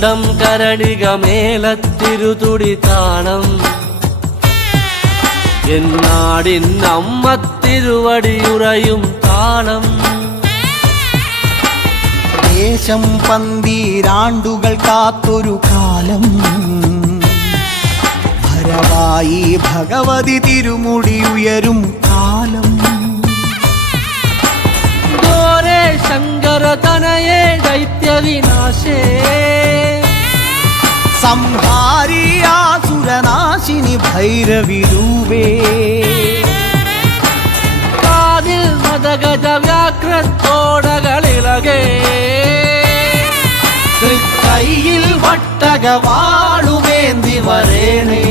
തുണ്ടം കരടിക മേലത്തിരുതുടി താളം എന്നാടിൻ അമ്മ തിരുവടിയുറയും താളം ദേശം പന്തീരാണ്ടുകൾ കാത്തൊരു കാലം ഭരവായി ഭഗവതി തിരുമുടി ഉയരും കാലം ഗോരേ ശങ്കര തനയേ ദൈത്യവിനാശേ സംഹാരിയാസുരനാശിനി ഭൈരവി രൂപേ കാതിൽ മദഗജ വ്യാഘ്രത്തോടകളിളകേ തൃക്കൈയിൽ വട്ടകവാളുമേന്തി വരേണേ